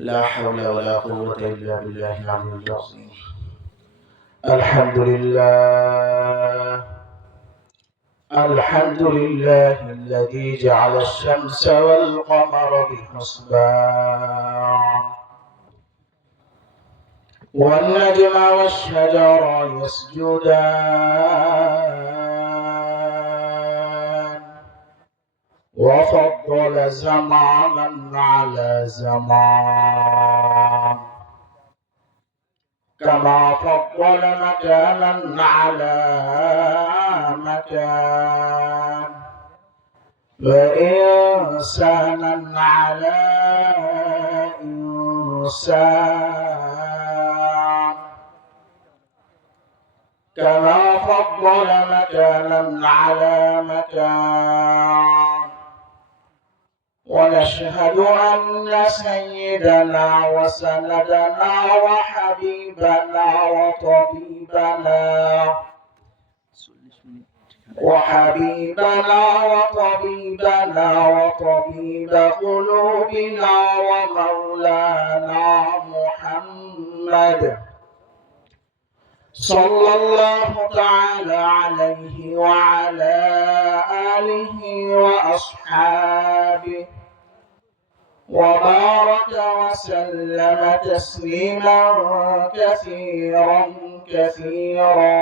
لا حول ولا قوة إلا بالله العلي العظيم. الحمد لله الحمد لله الذي جعل الشمس والقمر بحسبان والنجم والشجر يسجدان وفضل زمانا على زمان كما فضل مكانا على مكان وإنسانا على إنسان كما فضل مكانا على مكان. ونشهد أن سيدنا وسندنا وحبيبنا وطبيب قلوبنا ومولانا محمد صلى الله تعالى عليه وعلى آله وأصحابه وبارك وسلم تسليما كثيرا.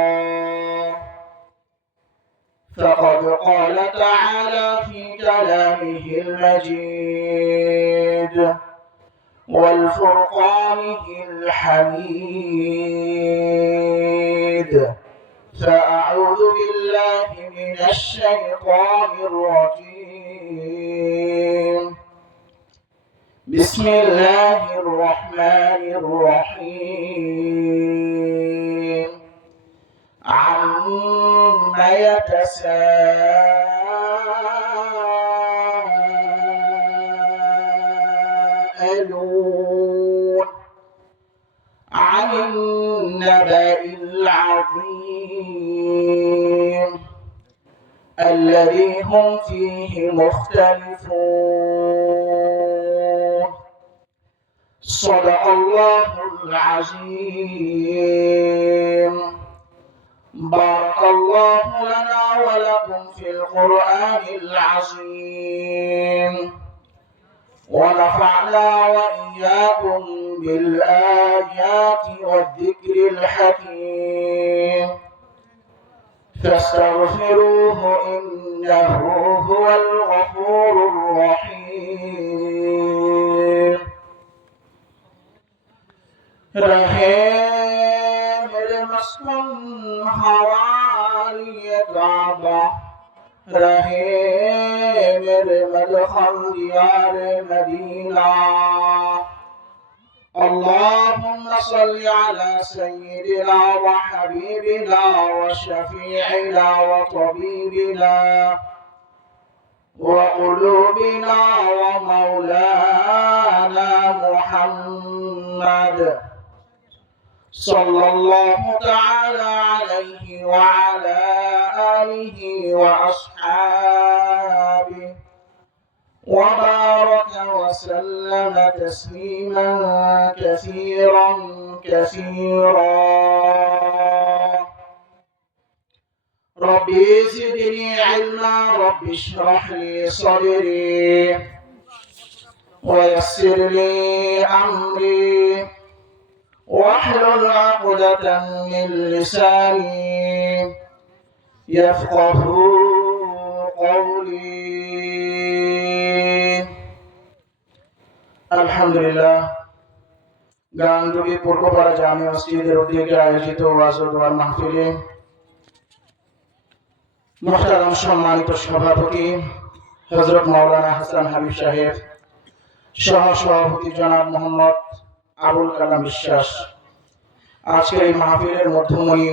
فقد قال تعالى في كلامه المجيد والفرقانه الحميد. فأعوذ بالله من الشيطان الرجيم. بسم الله الرحمن الرحيم. عما يتساءلون عن النبأ العظيم الذي هم فيه مختلفون. صدق الله العظيم. بارك الله لنا ولكم في القرآن العظيم ونفعنا وإياكم بالآيات والذكر الحكيم. فاستغفروه إنه هو الغفور الرحيم. مسكن حوالی کعبہ رہے میرے مدخل دیار مدینہ. اللهم صل على سيدنا وحبيبنا وشفيعنا وطبيبنا وقلوبنا ومولانا محمد صلى الله تعالى عليه وعلى آله وأصحابه وبارك وسلم تسليما كثيرا. ربي زدني علما رب اشرح لي صدري ويسر لي أمري واحلل عقدة من لساني يفقه قولي. আলহামদুলিল্লাহ গাঙ্গুলি পূর্বপাড়া জামে মসজিদের উদ্যোগে আয়োজিত ওয়াজ ও দোয়ার মাহফিলে মুহতারাম সম্মানিত সভাপতি হযরত মাওলানা হাসান হাবিব সাহেব, সহ সভাপতি জনাব মোহাম্মদ আবুল কালাম বিশ্বাস, আজকের এই মাহফিলের মধ্যমণি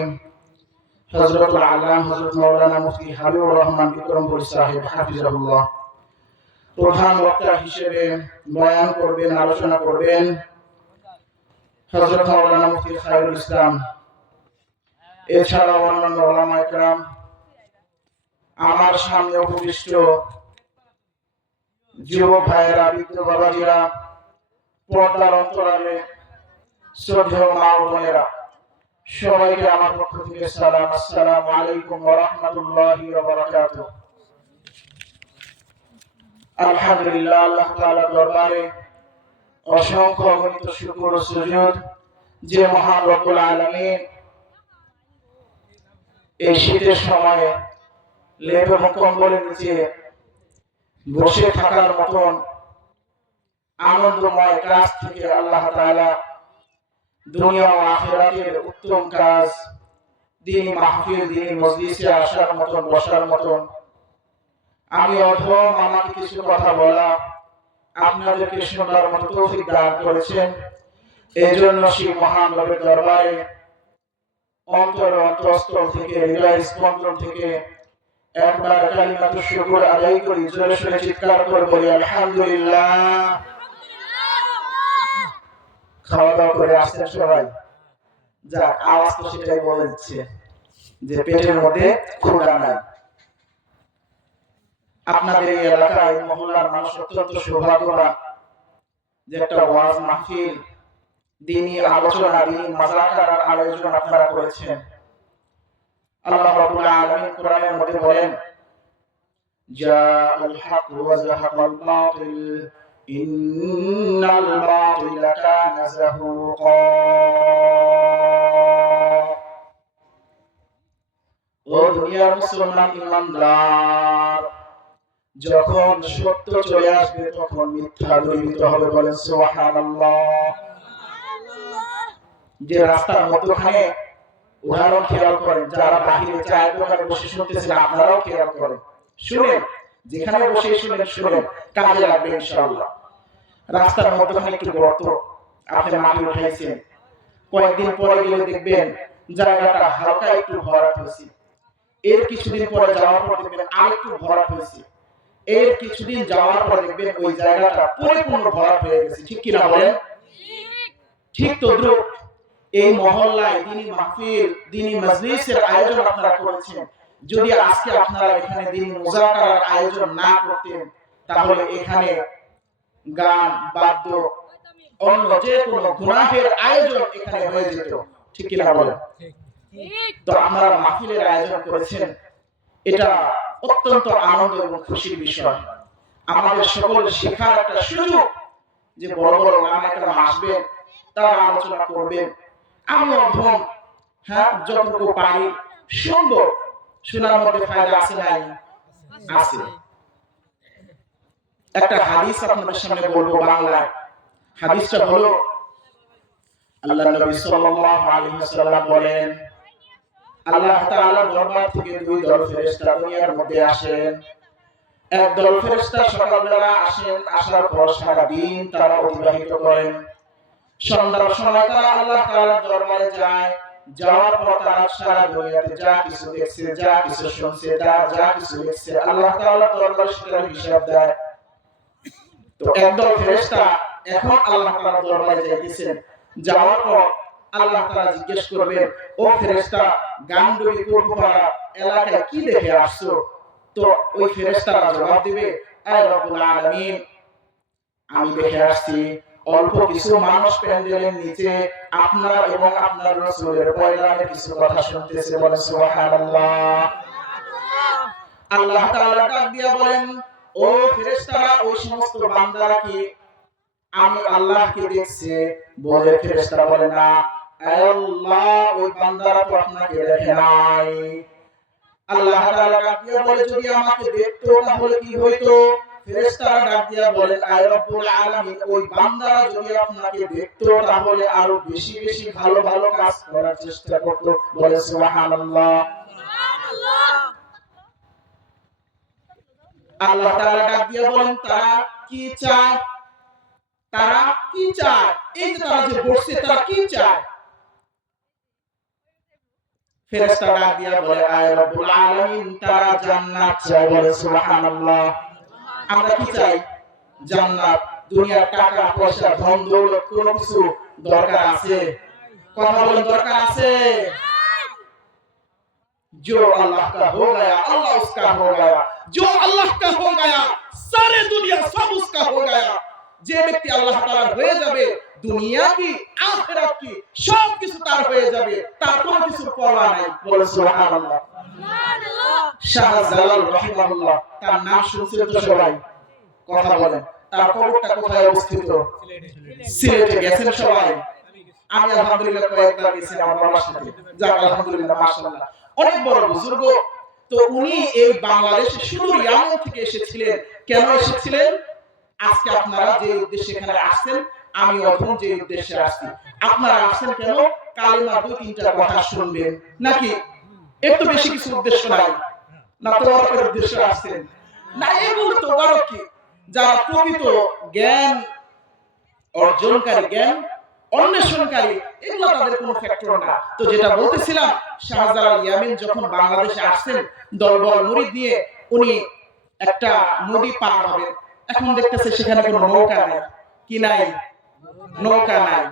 হযরতুল আল্লাম হযরত মাওলানা মুফতি হাবিবুর রহমান বিক্রমপুরী সাহেব হাফিজাহুল্লাহ, প্রধান বক্তা হিসেবে বয়ান করবেন, আলোচনা করবেন হযরত মাওলানা মুফতি খায়রুল ইসলাম। এছাড়াও অন্যান্য উলামায়ে কেরাম, আমার সামনে উপবিষ্ট যুবক ভাইয়েরা, বৃদ্ধ বাবাজিরা, পর্দার অন্তরালে শ্রদ্ধেয় মা ও বোনেরা, সবাইকে আমার পক্ষ থেকে সালাম। আসসালামু আলাইকুম ওয়া রাহমাতুল্লাহি ওয়া বারাকাতুহু। আলহামদুলিল্লাহ, আল্লাহ তাআলার দরবারে অসংখ্য অগণিত শুকর ও সুজুদ যে মহান রব্বুল আলামিন এই শীতের সময়ে লেপ এবং কম্বলের নিচে বসে থাকার মতন আনন্দময় কাজ থেকে আল্লাহ তাআলা দুনিয়া ও আখিরাতের উত্তম কাজ, দ্বীনি মাহফিল, দ্বীনি মজলিসে আসার মতন, বসার মতন আমি অধম আমাকে কিছু কথা বলা, আপনাদেরকে শোনার মতো তৌফিক দান করেছেন। এই জন্য সেই মহান রবের দরবারে অন্তরস্থল থেকে, হৃদয় স্পন্দন থেকে একবার কালিমাতু শুকর আদায় করি, জোরে সোরে চিৎকার করে বলি আলহামদুলিল্লাহ। খাওয়া দাওয়া করে আসছেন সবাই? যাক, আওয়াজ তো সেটাই বলে দিচ্ছে যে পেটের মধ্যে ক্ষুধা নাই। আপনাদের এই এলাকায় মহল্লার মানুষ অত্যন্ত সৌভাগ্যবান যে একটা ওয়াজ মাহফিল, দ্বীনি আলোচনা, দ্বীনি মাযাকার আয়োজন আপনারা করেছেন। আল্লাহ রাব্বুল আলামিন কোরআনের মধ্যে বলেন, জাআল হক ওয়া যাহাকাল বাতিল ইন্নাল বাতিলা কানা যাহুকা। ও দুনিয়ার মুসলমান ইমানদার, যখন সত্য চলে আসবে তখন মিথ্যা দূরীভূত হবে। বলেন সুবহানাল্লাহ। যে রাস্তার মধ্যখানে, উদাহরণ খেয়াল করেন, যারা বাহিরে চায়ের দোকানে বসে শুনতেছেন আপনারাও খেয়াল করেন, শুনেন, যেখানে বসে শুনেন, কাজে লাগবে ইনশাআল্লাহ। রাস্তার মধ্যখানে একটু গর্ত, আপনি মাটি উঠাইছেন, কয়েকদিন পরে গেলে দেখবেন জায়গাটা হালকা একটু ভরাট হয়েছে। এর কিছুদিন পরে যাওয়ার পর দেখবেন আরেকটু ভরাট হয়েছে। এর কিছুদিন যাওয়ার পর দেখবেন ওই জায়গাটা পরিপূর্ণ ভরাট হয়ে গেছে। ঠিক কিনা বলেন? ঠিক তদ্রুপ এই মহল্লায় দ্বীনি মাহফিল, দ্বীনি মজলিসের আয়োজন আপনারা করেছেন। যদি আজকে আপনারা এখানে দ্বীনি মুযাকারার আয়োজন না করতেন, তাহলে এখানে গান, বাদ্য, অন্য যে কোনো গুনাহের আয়োজন এখানে হয়ে যেত। ঠিক কিনা বলেন? তো আপনারা মাহফিলের আয়োজন করেছেন, এটা অত্যন্ত আনন্দ এবং খুশির বিষয়। আমাদের সকলের শেখার একটা সুযোগ যে বড় বড় ওলামা একরাম আসবেন, তারা আলোচনা করবেন। আমি অধম, যতটুকু পারি শুনবো, শোনার মধ্যে ফায়দা আছে নাই? আছে। একটা হাদিস আপনাদের সামনে বলবো বাংলায়। হাদিসটা হলো, আল্লাহর নবী সাল্লাল্লাহু আলাইহি ওয়াসাল্লাম বলেন, আল্লাহ তাআলার দরবার থেকে দুই দল ফেরেশতা দুনিয়ার মধ্যে আসেন। এক দল ফেরেশতা সকালবেলা আসেন, আসার পর সারা দিন তারা অতিবাহিত করেন। সন্ধ্যার সময় তারা আল্লাহ তাআলার দরবারে যায়। যাওয়ার পর তারা সারা দুনিয়াতে যা কিছু দেখছে, যা কিছু শুনছে, যা কিছু দেখছে, আল্লাহ তাআলার দরবারে সেটার হিসাব দেয়। তো একদল ফেরেশতা এখন আল্লাহ তাআলার দরবারে যাইতেছেন। যাওয়ার পর আল্লাহ তাআলা জিজ্ঞেস করবেন, ও ফেরেশতা, গান্ডুবি পূর্বপাড়া এলাকায় কি দেখে আসছো? তো ওই ফেরেশতারা জবাব দিবে, আয় রব্বুল আলামিন, আমি দেখে আসছি অল্প কিছু মানুষ প্যান্ডেলের নিচে আপনার এবং আপনার রাসূলের পয়গামের কিছু কথা শুনতেছে। বলেন সুবহানাল্লাহ। আল্লাহ তাআলা ডাক দিয়া বলেন, ও ফেরেশতারা, ওই সমস্ত বান্দারা কি আমি আল্লাহকে দেখছে? বলে ফেরেশতারা বলে, না আয় আল্লাহ, ওই বান্দারা তো আপনাকে দেখে নাই। আল্লাহ তাআলা ডাক দিয়া বলে, যদি আমাকে দেখতো তাহলে কি হইতো? ফেরেশতারা ডাক দিয়া বলেন, আয় রব্বুল আলামিন, ওই বান্দারা যদি আপনাকে দেখতো তাহলে আরো বেশি বেশি ভালো ভালো কাজ করার চেষ্টা করত। বলে সুবহানাল্লাহ। আল্লাহ তাআলা ডাক দিয়া বলেন, তারা কি চায়? তারা কি চায়? এই যে তারা যে বসছে, তারা কি চায়? ফেরেশতা ডাক দিয়া বলে, আয় রব্বুল আলামিন, তারা জান্নাত চায়। বলে সুবহানাল্লাহ। আমরা কি চাই? জান্নাত। দুনিয়ার টাকা পয়সা, ধন দৌলত কোনো কিছু দরকার আছে? কথা বলেন, দরকার আছে? जो अल्लाह का हो गया अल्लाह उसका हो गया, जो अल्लाह का हो गया सारे दुनिया सब उसका हो गया। যে ব্যক্তি আল্লাহ তাআলার হয়ে যাবে, দুনিয়া কি আখিরাত কি সব কিছু তার হয়ে যাবে, তার কোনো কিছুর পরোয়া নাই। বলে সুবহানাল্লাহ। শাহজালাল রাহিমাহুল্লাহ, তার নাম শুনছেন তো সবাই? কথা বলেন। তার কবরটা কোথায় অবস্থিত? সিলেটে। গেছেন সবাই? আমি আলহামদুলিল্লাহ কয়েকবার গেছি আমার বাবার সাথে। যাক আলহামদুলিল্লাহ, মাশাআল্লাহ, অনেক বড় বুজুর্গ। তো উনি এই বাংলাদেশে সুদূর ইয়ামান থেকে এসেছিলেন। কেন এসেছিলেন? আজকে আপনারা যে উদ্দেশ্যে এখানে আসছেন, আমি অথম যে উদ্দেশ্যে আসছি, আপনারা আসছেন কেন? কালিমা দুই তিনটা কথা শুনবেন নাকি? এর তো বেশি কিছু উদ্দেশ্য নাই। না তো বড় উদ্দেশ্য আসছেন না, এগুলো তো বড় কি, যারা প্রকৃত জ্ঞান অর্জনকারী, জ্ঞান অন্বেষণকারী, এগুলো তাদের কোনো ফ্যাক্টর না। তো যেটা বলতেছিলাম, শাহজালাল ইয়ামিন যখন বাংলাদেশে আসছেন দলবল মুরিদ নিয়ে, উনি একটা নদী পার হবেন। এখন দেখতেছে সেখানে কোনো নৌকা নাই। কি নাই? নৌকা নাই।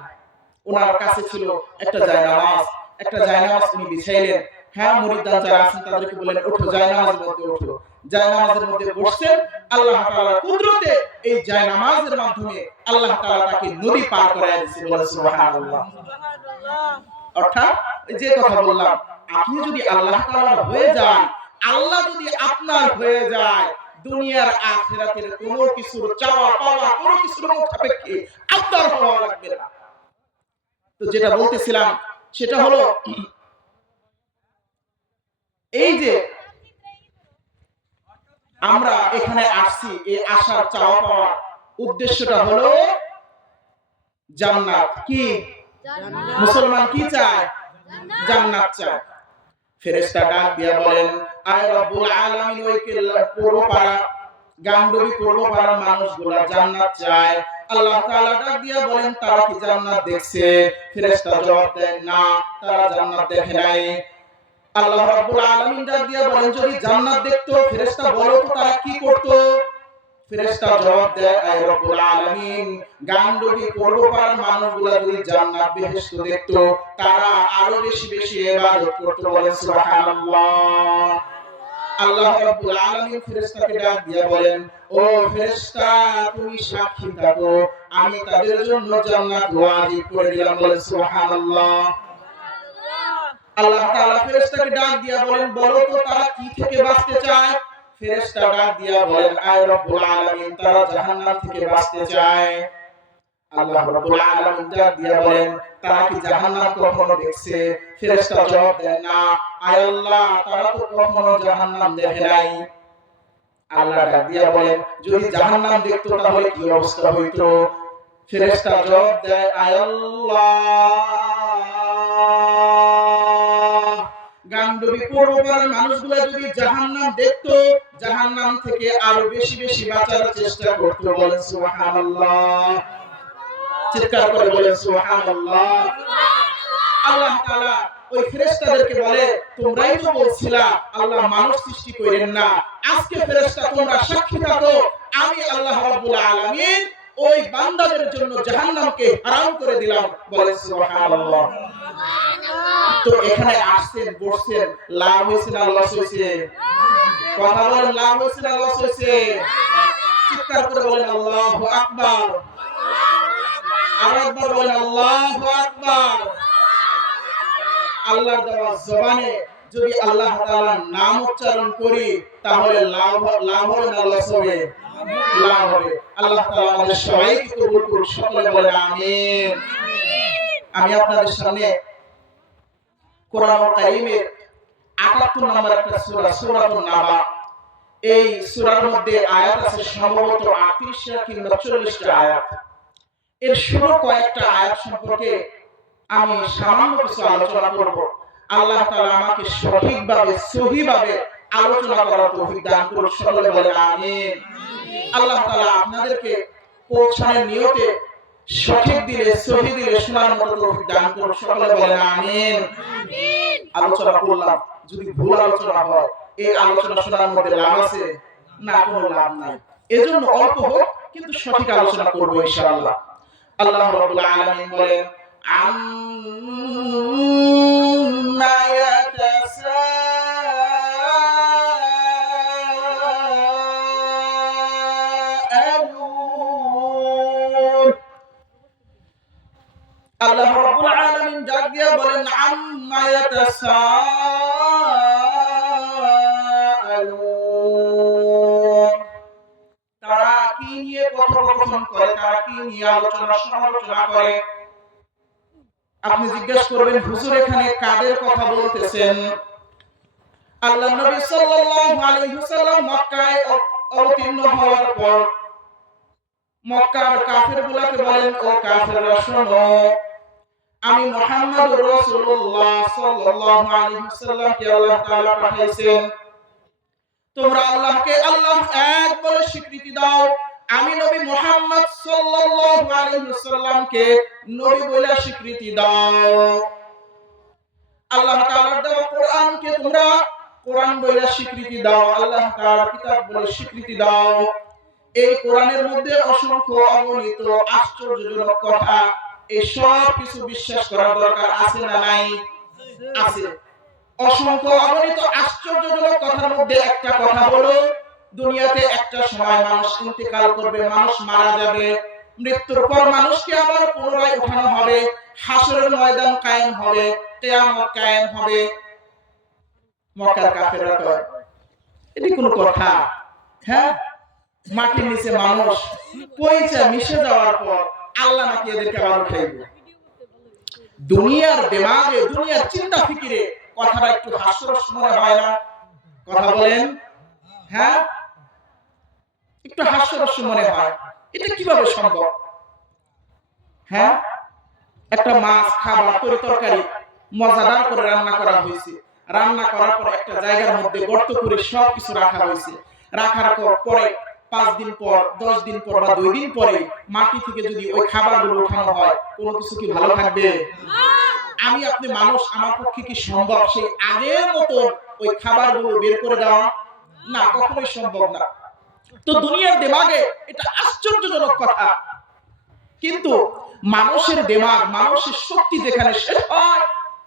ওনার কাছে ছিল একটা জায়নামাজ। একটা জায়নামাজ উনি বিছাইলেন। হ্যাঁ, মুরিদদান যারা আছেন তাদেরকে বললেন, ওঠো, জায়নামাজের মধ্যে ওঠো। জায়নামাজের মধ্যে বসছেন। আল্লাহ তাআলার কুদরতে এই জায়নামাজের মাধ্যমে আল্লাহ তাআলা তাকে নদী পার করায় দিয়েছেন। বলেন সুবহানাল্লাহ। অর্থাৎ যে কথা বললাম, আপনি যদি আল্লাহ তাআলার হয়ে যান, আল্লাহ যদি আপনার হয়ে যায়, দুনিয়ার আখিরাতের কোনো কিছুর চাওয়া পাওয়া, কোনো কিছুর মুখাপেক্ষী আপনার হওয়া লাগবে না। তো যেটা বলতেছিলাম সেটা হলো, এই যে আমরা এখানে আসছি, এই আসার চাওয়া পাওয়ার উদ্দেশ্যটা হলো জান্নাত। কি মুসলমান কি চায়? জান্নাত চায়। ফেরেশতা ডাক দিয়া বলেন, আয় রব্বুল আলামিন, ওই পূর্বপাড়া গান্ডবি পূর্বপাড়ার মানুষগুলা জান্নাত চায়। আল্লাহ তাআলা ডাক দিয়া বলেন, তারা কি জান্নাত দেখছে? ফেরেশতা জবাব দেন, না, তারা জান্নাত দেখে নাই। আল্লাহ রাব্বুল আলামিন ডাক দিয়া বলেন, যদি জান্নাত দেখতো, ফেরেশতা বলো তো তারা কি করতো? ফেরেশতা জবাব দেয়, আয় রব্বুল আলামিন, গান্ডবি পূর্বপাড়ার মানুষগুলা যদি জান্নাত বেহেশত দেখতো, তারা আরো বেশি বেশি ইবাদত করতো। বলেন সুবহানাল্লাহ। আল্লাহ রাব্বুল আলামিন ফেরেশতাকে ডাক দিয়া বলেন, ও ফেরেশতা, তুমি সাক্ষী থাকো, আমি তাদের জন্য জান্নাত ওয়াজিব করে দিলাম। বলেন সুবহানাল্লাহ। আল্লাহ তাআলা ফেরেশতাকে ডাক দিয়া বলেন, বলো তো তারা কি থেকে বাঁচতে চায়? ফেরেশতা ডাক দিয়া বলেন, আয় রব্বুল আলামিন, তারা জাহান্নাম থেকে বাঁচতে চায়। আল্লাহ রাব্বুল আলামিন ডাক দিয়া বলেন, তারা কি জাহান্নাম কখনো দেখছে? ফেরেশতা জবাব দেন, না, আয় আল্লাহ, তারা তো কখনো জাহান্নাম দেখে নাই। আল্লাহ ডাক দিয়া বলেন, যদি জাহান্নাম দেখতো তাহলে কি অবস্থা হইতো? ফেরেশতা জবাব দেয়, আয় আল্লাহ, গান্ডবি পূর্বপাড়ার মানুষগুলা যদি জাহান্নাম দেখতো, জাহান্নাম থেকে আরো বেশি বেশি বাঁচার চেষ্টা করতো। বলেন সুবহানাল্লাহ। চিৎকার করে বলেন সুবহানাল্লাহ। আল্লাহ তাআলা ওই ফেরেশতাদেরকে বলে, তোমরাই তো বলছিলা আল্লাহ মানুষ সৃষ্টি করেন না। আজকে ফেরেশতা তোমরা সাক্ষী থাকো, আমি আল্লাহ রাব্বুল আলামিন ওই বান্দাদের জন্য জাহান্নামকে হারাম করে দিলাম। বলেন সুবহানাল্লাহ। তো এখানে আসছেন, বসছেন, লাভ হইছে না লস হইছে? কথা বলেন, লাভ হইছে না লস হইছে? চিৎকার করে বলেন আল্লাহু আকবার। আরেকবার বলেন আল্লাহু আকবার। আল্লাহর দেওয়া জবানে যদি আল্লাহ তাআলার নাম উচ্চারণ করি, তাহলে লাভ হবে না লস হবে? লাভ হবে। আল্লাহ তাআলা আমাদের সবাইকে কবুল করুন। সকলে বলেন আমিন। আমি আপনাদের সামনে কোরআন কারীমের ৭৮ নম্বর একটা সূরা, সূরাতুন নাবা, এই সূরার মধ্যে আয়াত আছে সম্ভবত ৩৮টা কিংবা ৪০টা আয়াত। এর শুরু কয়েকটা আয়াত সম্পর্কে আমি সামান্য কিছু আলোচনা করব। আল্লাহ তাআলা আমাকে সঠিকভাবে সহিভাবে আলোচনা করার তৌফিক দান করুন। সকলে বলেন আমিন। আল্লাহ তাআলা আপনাদেরকে পৌঁছানোর নিয়তে সঠিক দিলে সহি দিলে শোনার মতো তৌফিক দান করুন। সকলে বলেন আমিন। আলোচনা করলাম, যদি ভুল আলোচনা হয়, এই আলোচনা শোনার মধ্যে লাভ আছে না? কোনো লাভ নাই। এজন্য অল্প হোক কিন্তু সঠিক আলোচনা করব ইনশাআল্লাহ। আল্লাহ রাব্বুল আলামিন বলেন, আম্মা ইয়াতাসাআলুন আল্লাহ রাব্বুল আলামিন ডাক দিয়ে বলেন আম্মা ইয়াতাসাআলুন, তারা কি নিয়ে কথোপকথন করে, তারা কি নিয়ে আলোচনা সমালোচনা করে। আপনি জিজ্ঞেস করবেন হুজুর এখানে কাদের কথা বলতেছেন? আল্লাহ নবী সাল্লাল্লাহু আলাইহি ওয়াসাল্লাম মক্কায় অবতীর্ণ হওয়ার পর মক্কার কাফেরগুলোকে বলেন, ও কাফেররা শোনো, আমি মুহাম্মদুর রাসূলুল্লাহ সাল্লাল্লাহু আলাইহি ওয়াসাল্লামকে আল্লাহ তাআলা পাঠিয়েছেন, তোমরা আল্লাহকে আল্লাহ এক বলে স্বীকৃতি দাও। আমি নবী মুহাম্মদ সাল্লাল্লাহু আলাইহি ওয়াসাল্লামকে নবী বলে স্বীকৃতি দাও। আল্লাহ তাআলার দেওয়া কোরআনকে তোমরা কোরআন বলে স্বীকৃতি দাও, আল্লাহ তাআলার কিতাব বলে স্বীকৃতি দাও। এই কোরআনের মধ্যে অসংখ্য অগণিত আশ্চর্যজনক কথা, এই সব কিছু বিশ্বাস করার দরকার আছে না নাই? আছে। অসংখ্য অগণিত আশ্চর্যজনক কথার মধ্যে একটা কথা হলো, দুনিয়াতে একটা সময় মানুষ ইন্তেকাল করবে, মানুষ মারা যাবে, মৃত্যুর পর মানুষকে আবার পুনরায় উঠানো হবে, হাসরের ময়দান কায়েম হবে, কিয়ামত কায়েম হবে। মক্কার কাফেররা কয় এটি কোন কথা? হ্যাঁ, মাটির নিচে মানুষ পয়সা মিশে যাওয়ার পর আল্লাহ নাকি এদেরকে আবার উঠাইবে। দুনিয়ার দিমাগে, দুনিয়ার চিন্তা ফিকিরে কথাটা একটু হাস্যরস মনে হয় না? কথা বলেন। হ্যাঁ, একটু হাস্যরস মনে হয়। এটা কিভাবে সম্ভব? হ্যাঁ, একটা মাছ খাবার তরকারি মজাদার করে রান্না করা হয়েছে, রান্না করার পর একটা জায়গার মধ্যে গর্ত করে সবকিছু রাখা হয়েছে, রাখার পরে 5 দিন পর 10 দিন পর বা 2 দিন পরে মাটি থেকে যদি ওই খাবারগুলো উঠানো হয়, কোনো কিছু কি ভালো থাকবে? আমি আপনি মানুষ, আমার পক্ষে কি সম্ভব সেই আগের মতো ওই খাবারগুলো বের করে দেওয়া? না, কখনোই সম্ভব না। তো দুনিয়ার দিমাগে এটা আশ্চর্যজনক কথা, কিন্তু মানুষের দিমাগ, মানুষের শক্তি যেখানে শেষ হয়,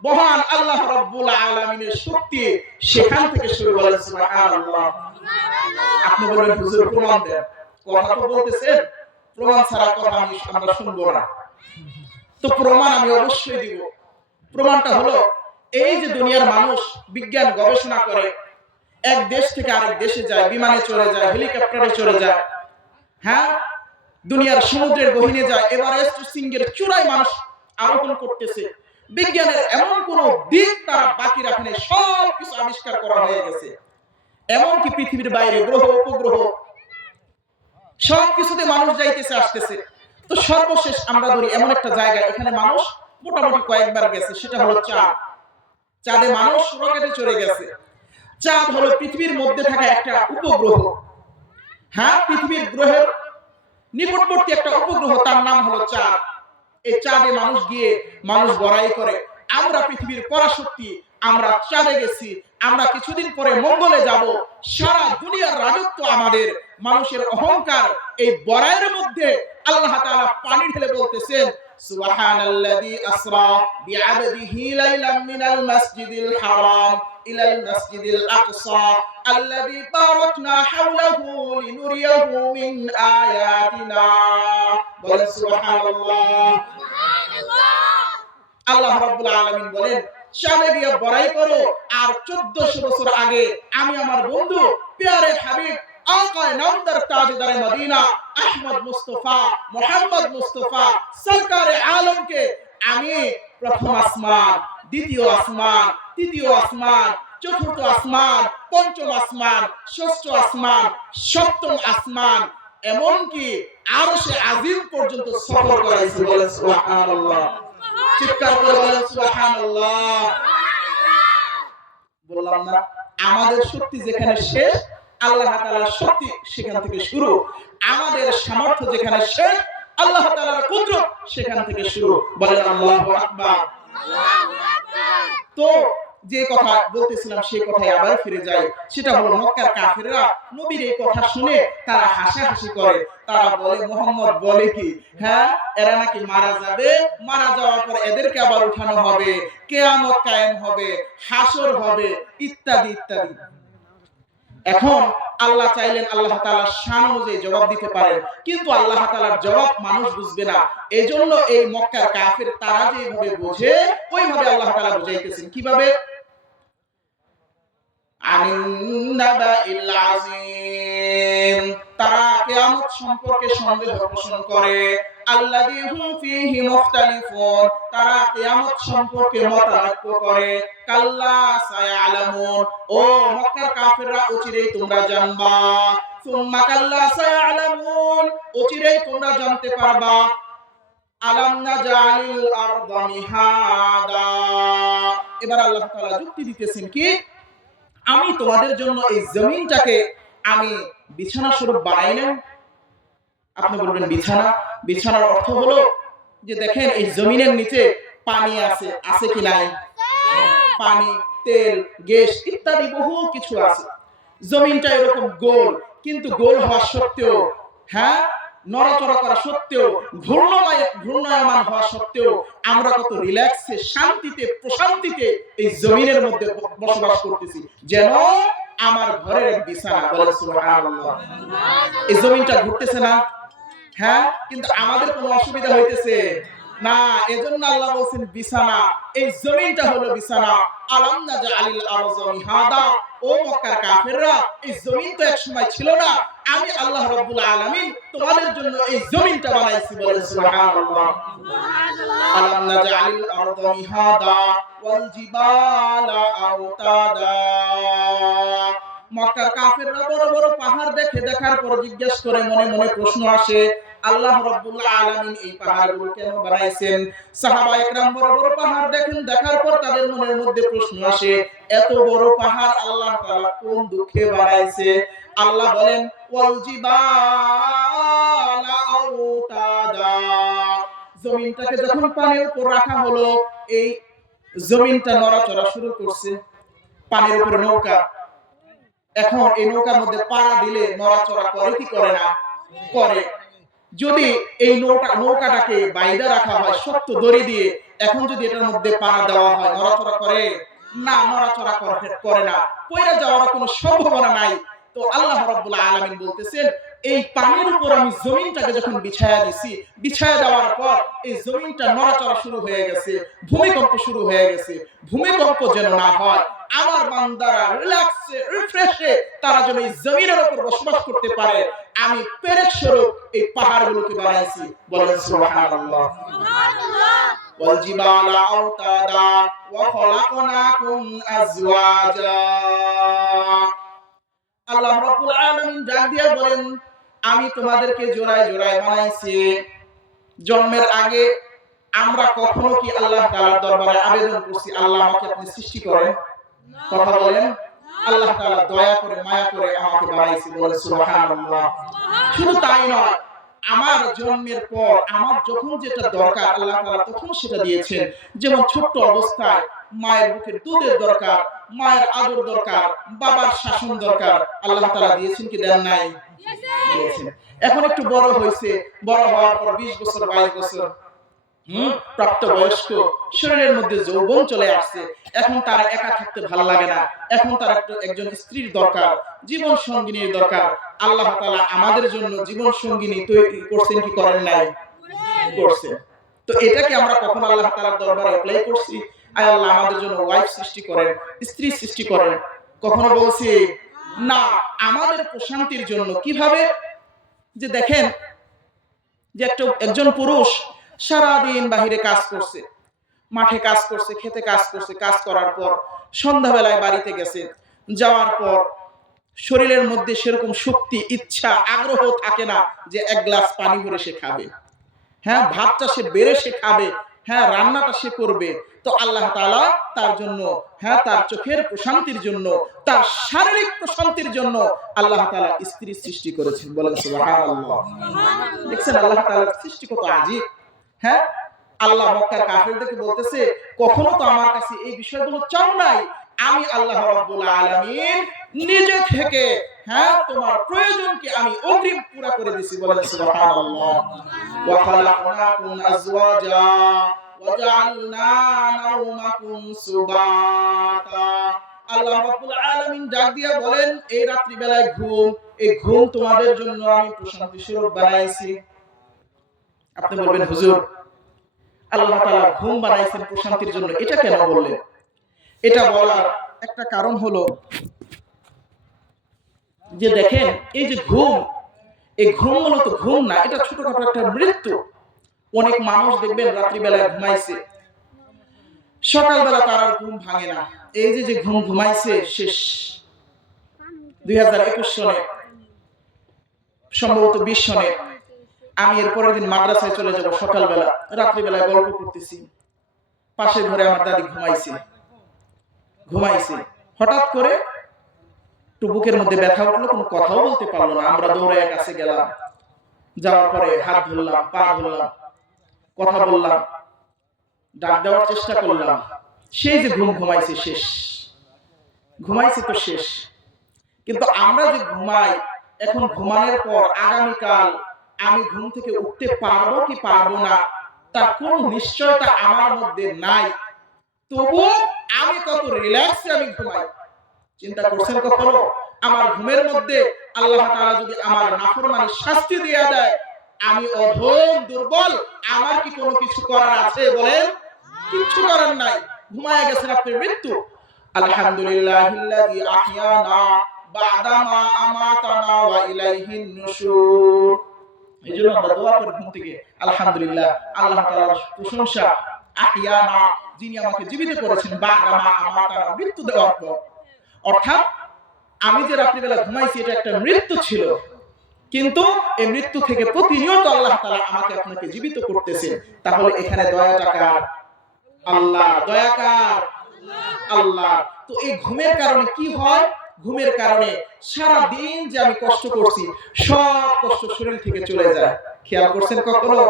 মহান আল্লাহ রাব্বুল আলামিনের শক্তি সেখান থেকে শুরু। বলেন সুবহানাল্লাহ। আপনি বলেন হুজুর প্রমাণ দেন। কথা তো বলতেছেন, প্রমাণ ছাড়া কথা আমরা শুনবো না। তো প্রমাণ আমি অবশ্যই দিব। প্রমাণটা হলো এই যে দুনিয়ার মানুষ বিজ্ঞান গবেষণা করে, এক দেশ থেকে আরেক দেশে যায়, বিমানে চলে যায়, হেলিকপ্টারে চলে যায়, হ্যাঁ, দুনিয়ার সমুদ্রের গহীনে যায়, এভারেস্ট শৃঙ্গের চূড়ায় মানুষ আরোহণ করতেছে। বিজ্ঞানের এমন কোন দিক তারা বাকি রাখে নাই, সব কিছু আবিষ্কার করা হয়ে গেছে। এমনকি পৃথিবীর বাইরে গ্রহ উপগ্রহ সবকিছুতে মানুষ যাইতেছে আসতেছে। তো সর্বশেষ আমরা ধরি এমন একটা জায়গা, এখানে মানুষ মোটামুটি কয়েকবার গেছে, সেটা হলো চাঁদ। চাঁদে মানুষ রকেটে চড়ে গেছে। চাঁদ হলো পৃথিবীর মধ্যে থাকা একটা উপগ্রহ। হ্যাঁ, পৃথিবীর গ্রহের নিকটবর্তী একটা উপগ্রহ, তার নাম হলো চাঁদ। এই চাঁদে মানুষ গিয়ে মানুষ বড়াই করে, আমরা পৃথিবীর পরাশক্তি, আমরা চাঁদে গেছি, আমরা কিছুদিন পরে মঙ্গলে যাব, সারা দুনিয়ার রাজত্ব আমাদের। মানুষের অহংকার, এই বড়াইয়ের মধ্যে আল্লাহ তাআলা পানি ঢেলে বলতেছেন সুবহানাল্লাযী আসরা বিআবদিহি লাইলাম মিনাল মাসজিদিল হারাম ইলাল মাসজিদিল আকসা আল্লাযী বারাকনা হাওলাহু লিনুরিয়াহু মিন আয়াতিনা। বলেন সুবহানাল্লাহ। আল্লাহ রাব্বুল আলামিন বলেন, শামে গিয়ে বড়াই করো, আর 1400 বছর আগে আমি আমার বন্ধু প্যারে হাবিব আকা নামদার তাজদারে মদিনা আহমদ মুস্তাফা মুহাম্মদ মুস্তাফা সরকারে আলমকে আমি প্রথম আসমান, দ্বিতীয় আসমান, তৃতীয় আসমান, চতুর্থ আসমান, পঞ্চম আসমান, ষষ্ঠ আসমান, সপ্তম আসমান, এমনকি আরশে আজিম পর্যন্ত সফর করাইছি। বলেন সুবহানাল্লাহ। চিৎকার করে বলেন সুবহানাল্লাহ। বললাম না, আমাদের শক্তি যেখানে শেষ, আল্লাহ তাআলার শক্তি সেখান থেকে শুরু। আমাদের সামর্থ্য যেখানে শেষ, আল্লাহ তাআলার কুদরত সেখান থেকে শুরু। বলেন আল্লাহু আকবার। আল্লাহু আকবার। তো যে কথা বলতেছিলাম সেই কথায় আবার ফিরে যাই, সেটা হলো মক্কার কাফেররা নবীর এই কথা শুনে তারা হাসাহাসি করে। তারা বলে, মুহাম্মদ বলে কি, হ্যাঁ, এরা নাকি মারা যাবে, মারা যাওয়ার পর এদেরকে আবার উঠানো হবে, কিয়ামত কায়েম হবে, হাসর হবে, ইত্যাদি ইত্যাদি। এখন আল্লাহ চাইলেন আল্লাহ তাআলার শান অনুযায়ী জবাব দিতে পারেন, কিন্তু আল্লাহ তাআলার জবাব মানুষ বুঝবে না। এজন্য এই মক্কার কাফের তারা যেভাবে বোঝে ওইভাবে আল্লাহ তাআলা বুঝাইতেছেন। কিভাবে? আনিন্নাবাইল আযীম, তারা কিয়ামত সম্পর্কে সন্দেহ পোষণ করে। আল্লাযী হুম ফীহি মুখতালিফুন, তারা কিয়ামত সম্পর্কে মতানৈক্য করে। কাল্লা সায়ালামুন, ও মক্কার কাফেররা অচিরেই তোমরা জানবা। সুম্মা কাল্লা সায়ালামুন, অচিরেই তোমরা জানতে পারবা। আলাম নাজালিল আরদা মিহাদা, এবার আল্লাহ তাআলা যুক্তি দিতেছেন কি, আমি তোমাদের জন্য এই জমিনটাকে আমি বিছানা স্বরূপ বানাই না। আপনি বলবেন বিছানা, বিছানার অর্থ হলো যে দেখেন এই জমিনের নিচে পানি আছে, আছে কি নাই? পানি, তেল, গ্যাস ইত্যাদি বহু কিছু আছে। জমিনটা এরকম গোল, কিন্তু গোল হওয়া সত্ত্বেও, হ্যাঁ, নড়াচড়া করা সত্ত্বেও, ঘূর্ণায়মান হওয়া সত্ত্বেও আমরা কত রিল্যাক্সে, শান্তিতে, প্রশান্তিতে এই জমিনের মধ্যে বসবাস করতেছি, যেন আমার ঘরের এক বিছানা। বলে সুবহানাল্লাহ। এই জমিনটা ঘুরতেছে না? হ্যাঁ, কিন্তু আমাদের কোনো অসুবিধা হইতেছে না। এজন্য আল্লাহ বলেন বিছানা, এই জমিনটা হলো বিছানা। আলাম নাজালিল আরযা মিহাদা, ও মক্কার কাফেররা, এই জমিন তো এক সময় ছিল না, আমি আল্লাহ রাব্বুল আলামিন তোমাদের জন্য এই জমিনটা বানাইছি। বলে সুবহানাল্লাহ। আলাম নাজালিল আরযা মিহাদা ওয়াল জিবালা আওতাদা, মক্কার কাফেররা বড় বড় পাহাড় দেখে, দেখার পর জিজ্ঞাসা করে, মনে মনে প্রশ্ন আসে, আল্লাহ রাব্বুল আলামিন এই পাহাড়গুলো কেন বানাইছেন? সাহাবা একরাম বড় বড় পাহাড় দেখেন, দেখার পর তাদের মনের মধ্যে প্রশ্ন আসে, এত বড় পাহাড় আল্লাহ তাআলা কোন দুঃখে বানাইছে? আল্লাহ বলেন ওয়াল জিবালা আওতাদা, জমিনটাকে যখন পানির উপর রাখা হলো, এই জমিনটা নড়াচড়া শুরু করছে। পানির উপরে নৌকা, এখন এই নৌকার মধ্যে পাড়া দিলে নড়াচড়া করে কি করে না? করে। যদি এই নৌকাটাকে বাইরে রাখা হয় শক্ত দড়ি দিয়ে, এখন যদি এটার মধ্যে পাড়া দেওয়া হয়, নড়াচড়া করে না? নড়াচড়া করে না, পড়ে যাওয়ার কোনো সম্ভাবনা নাই। তো আল্লাহ রাব্বুল আলামিন বলতেছেন, এই পানির উপর আমি জমিনটাকে যখন বিছায়া দিছি, বিছায়া দেওয়ার পর এই জমিনটা নড়াচড়া শুরু হয়ে গেছে, ভূমিকম্প শুরু হয়ে গেছে। ভূমিকম্প যেন না হয়, আমার বান্দারা রিল্যাক্সে, রিফ্রেশে তারা যেন এই জমিনের উপর বসবাস করতে পারে, আমি পেরেক স্বরূপ এই পাহাড়গুলোকে বানাইছি। বলেন সুবহানাল্লাহ। সুবহানাল্লাহ। ওয়াল জিবালা আওতাদা ওয়া খলাকনাকুম আজওয়াজা, আল্লাহ রাব্বুল আলামিন ডাক দিয়ে বলেন, আমি তোমাদেরকে জোড়ায় জোড়ায় বানাইছি। জন্মের আগে আমরা কখনো কি আল্লাহ তাআলার দরবারে আবেদন করছি, আল্লাহ আমাকে আপনি সৃষ্টি করেন? কথা বলেন। আল্লাহ তাআলা দয়া করে, মায়া করে আমাকে বানাইছে। বলে সুবহানাল্লাহ। শুধু তাই নয়, আমার জন্মের পর আমার যখন যেটা দরকার আল্লাহ তাআলা তখন সেটা দিয়েছেন। যেমন ছোট্ট অবস্থায় মায়ের বুকের দুধের দরকার, মায়ের আদর দরকার, বাবার শাসন দরকার, আল্লাহ তাআলা দিয়েছেন কি দেন নাই? দিয়েছেন। এখন একটু বড় হয়েছে, বড় হওয়ার পর 20 বছর 22 বছর প্রাপ্তবয়স্ক, শরীরের মধ্যে যৌবন চলে আসছে, এখন তার একা থাকতে ভালো লাগে না, এখন তার একজন স্ত্রীর দরকার, জীবন সঙ্গিনীর দরকার। আল্লাহ তাআলা আমাদের জন্য জীবন সঙ্গিনী তৈরি করছেন কি করেন নাই? করছেন। তো এটাকে আমরা কখন আল্লাহ তাআলার দরবারে অ্যাপ্লাই করছি, আয় আল্লাহ আমাদের জন্য ওয়াইফ সৃষ্টি করেন, স্ত্রী সৃষ্টি করেন? কখনো বলছি না। আমাদের প্রশান্তির জন্য। কিভাবে? যে দেখেন যে একজন পুরুষ সারাদিন বাহিরে কাজ করছে, মাঠে কাজ করছে, খেতে কাজ করছে, কাজ করার পর সন্ধ্যাবেলায় বাড়িতে গেছে, যাওয়ার পর শরীরের মধ্যে সেরকম শক্তি, ইচ্ছা, আগ্রহ থাকে না যে এক গ্লাস পানি ভরে সে খাবে, হ্যাঁ, ভাতটা সে বেড়ে সে খাবে, হ্যাঁ, রান্নাটা সে করবে। তো আল্লাহ তাআলা তার জন্য, হ্যাঁ, তার চোখের প্রশান্তির জন্য, তার শারীরিক প্রশান্তির জন্য আল্লাহ তাআলা স্ত্রী সৃষ্টি করেছেন। বলেন সুবহানাল্লাহ। দেখছেন আল্লাহ তাআলার সৃষ্টি কত আজীব। হ্যাঁ, আল্লাহ মক্কার কাফেরদেরকে বলতেছে, কখনো তো আমার কাছে এই বিষয়গুলো চাও নাই, আমি আল্লাহ রাব্বুল আলামিন নিজে থেকে, হ্যাঁ, তোমার প্রয়োজনকে আমি অগ্রিম পুরা করে দিয়েছি। বলেন সুবহানাল্লাহ। ওয়া খালাকনাকুম আজওয়াজা ওয়া জাআলনা নাওমাকুম সুবাতা, আল্লাহ রাব্বুল আলামিন ডাক দিয়া বলেন, এই রাত্রি বেলায় ঘুম, এই ঘুম তোমাদের জন্য আমি প্রশান্তি স্বরূপ বানাইছি। আপনি বলবেন হুজুর, আল্লাহ তাআলা ঘুম বানাইছেন প্রশান্তির জন্য, এটা কেন বললেন? এটা বলার একটা কারণ হলো যে দেখেন, এই যে ঘুম, এই ঘুম মূলত ঘুম না, এটা ছোটখাটো একটা মৃত্যু। অনেক মানুষ দেখবেন রাত্রি বেলায় ঘুমাইছে, সকালবেলা তার আর ঘুম ভাঙে না। এই যে যে ঘুম ঘুমাইছে শেষ। 2021 সনে, সম্ভবত 20 সনে, আমি এর পরের দিন মাদ্রাসায় চলে যাব। সকালবেলা রাত্রিবেলায় গল্প করতেছি, পাশের ঘরে আমার দাদি ঘুমাইছে। হঠাৎ করে বুকের মধ্যে ব্যথা উঠলো, কোনো কথাও বলতে পারলো না। আমরা দৌড়ে কাছে গেলাম, যাওয়ার পরে হাত ধরলাম, পা ধরলাম, কথা বললাম, ডাক দেওয়ার চেষ্টা করলাম। সেই যে ঘুম ঘুমাইছে শেষ, ঘুমাইছে তো শেষ। কিন্তু আমরা যে ঘুমাই, এখন ঘুমানোর পর আগামীকাল আমি ঘুম থেকে উঠতে পারবো কি পারবো না, তার কোন নিশ্চয়তা আমার মধ্যে নাই। তবু আমি কত রিল্যাক্সে আমি ঘুমাই। চিন্তা করছেন কখনো আমার ঘুমের মধ্যে আল্লাহ তাআলা যদি আমার নাফরমানি শাস্তি দিয়ে দেয়, আমি অধম দুর্বল, আমার কি কোনো কিছু করার আছে? বলেন, কিছু করার নাই। ঘুমায় গেছেন আপনি, মৃত্যু। আলহামদুলিল্লাহিল্লাযী আহইয়ানা বা'দা মা আমাতানা ওয়া ইলাইহিন নুশুর। এইজন্য আমরা দোয়া করি ঘুম থেকে, আলহামদুলিল্লাহ, আল্লাহ তাআলার প্রশংসা, আহইয়ানা, যিনি আমাকে জীবিত করেছেন, বা'দা মা আমাতানা, মৃত্যু দেওয়ার পর। অর্থাৎ আমি যে রাত্রিবেলা ঘুমাইছি এটা একটা মৃত্যু ছিল, কিন্তু এই মৃত্যু থেকে প্রতিনিয়ত আল্লাহ তাআলা আমাকে আপনাকে জীবিত করতেছেন। তাহলে এখানে দয়াটা কার? আল্লাহ। দয়া কার? আল্লাহ। তো এই ঘুমের কারণে কি হয়? ঘুমের কারণে সারা দিন যে আমি কষ্ট করছি, সব কষ্ট শরীর থেকে চলে যায়। খেয়াল করছেন কখনো?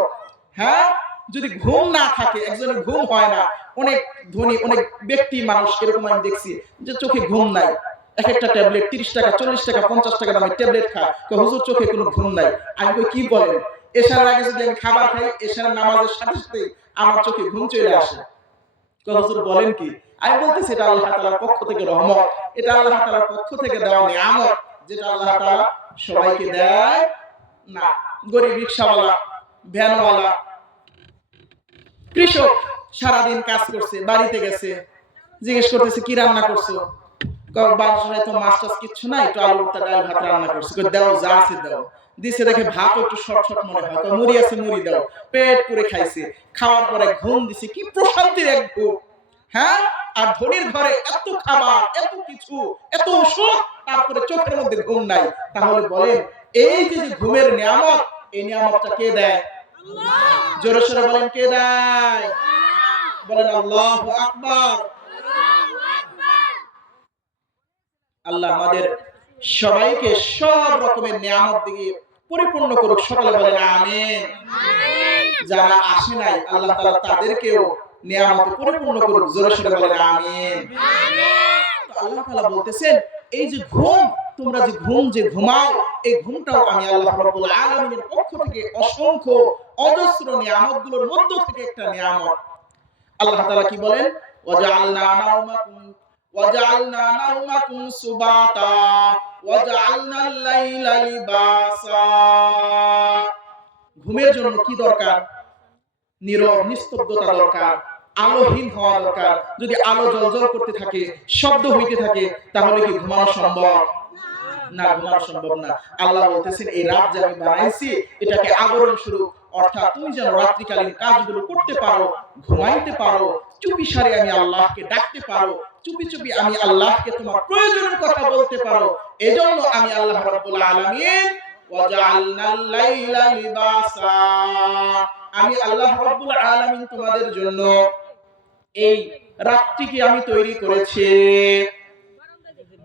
হ্যাঁ, যদি ঘুম না থাকে, একজনের ঘুম হয় না, অনেক ধনী অনেক ব্যক্তি মানুষ এরকম আমি দেখছি যে চোখে ঘুম নাই, এক একটা ট্যাবলেট 30 টাকা 40 টাকা 50 টাকা দামের ট্যাবলেট খায়, হুজুর চোখে কোনো ঘুম নাই। আমি কই কি বলেন? এশার আগে যদি আমি খাবার খাই, এশার নামাজের সাথে সাথে আমার চোখে ঘুম চলে আসে। হুজুর বলেন কি? আমি বলতেছি এটা আল্লাহ তাআলার পক্ষ থেকে রহমত, এটা আল্লাহ তাআলার পক্ষ থেকে দেওয়া নিয়ামত, যেটা আল্লাহ তাআলা সবাইকে দেয় না। গরিব রিকশাওয়ালা, ভ্যানওয়ালা, কৃষক সারাদিন কাজ করছে, বাড়িতে গেছে, জিজ্ঞেস করতেছে কি রান্না করছো? বাসায় তো মাছ টাছ কিচ্ছু নাই, একটু আলু ভর্তা ডাল ভাত রান্না করছে। দাও, যা আছে দাও। দিছে, দেখে ভাত একটু শর্ট শর্ট মনে হয়, মুড়ি আছে মুড়ি দাও। পেট পুরে খাইছে, খাওয়ার পরে ঘুম দিছে, কি প্রশান্তির এক ঘুম। হ্যাঁ, আর ধনীর ঘরে এত খাবার, এত কিছু, এত সুখ, তারপরে চোখের মধ্যে ঘুম নাই। তাহলে বলেন, এই যে ঘুমের নিয়ামত, এই নিয়ামতটা কে দেয়? আল্লাহ। জোরে সোরে বলেন, কে দেয়? বলেন আল্লাহু আকবার। আল্লাহ আমাদের সবাইকে সব রকমের নিয়ামত দিয়ে পরিপূর্ণ করুক। সকালে বলেন আমিন। যারা আসে নাই, আল্লাহ তাআলা তাদেরকেও নিয়ামতে পরিপূর্ণ করুক। জোরে সোরে বলেন আমিন। আল্লাহ তাআলা বলতেছেন, এই যে ঘুম, তোমরা যে ঘুম যে ঘুমাও, এই ঘুমটাও আমি আল্লাহ রাব্বুল আলামিনের পক্ষ থেকে অসংখ্য অজস্র নিয়ামতগুলোর মধ্য থেকে একটা নিয়ামত। আল্লাহ তাআলা কি বলেন? ওয়াজআলনা নাওমাকুম সুবাতা ওয়াজআলনাল লাইলা লিবাসা। ঘুমের জন্য কি দরকার? নীরব নিস্তব্ধতা দরকার, আলোহীন হওয়া দরকার। যদি আলো জ্বলজ্বল করতে থাকে, শব্দ হইতে থাকে, তাহলে কি ঘুমানো সম্ভব? না, ঘুমানো সম্ভব না। আল্লাহ বলতেছেন, এই রাত যে আমি বানাইছি, এটাকে আবরণ স্বরূপ, অর্থাৎ তুমি যেন রাত্রিকালীন কাজগুলো করতে পারো, ঘুমাইতে পারো, চুপি সারে আমি আল্লাহকে ডাকতে পারো, চুপি চুপি আমি আল্লাহকে তোমার প্রয়োজনের কথা বলতে পারো। এজন্য আমি আল্লাহ রাব্বুল আলামিন ওয়াজআলনাল লাইলা লিবাসা, আমি আল্লাহ রাব্বুল আলামিন তোমাদের জন্য এই রাতটিকে আমি তৈরি করেছি।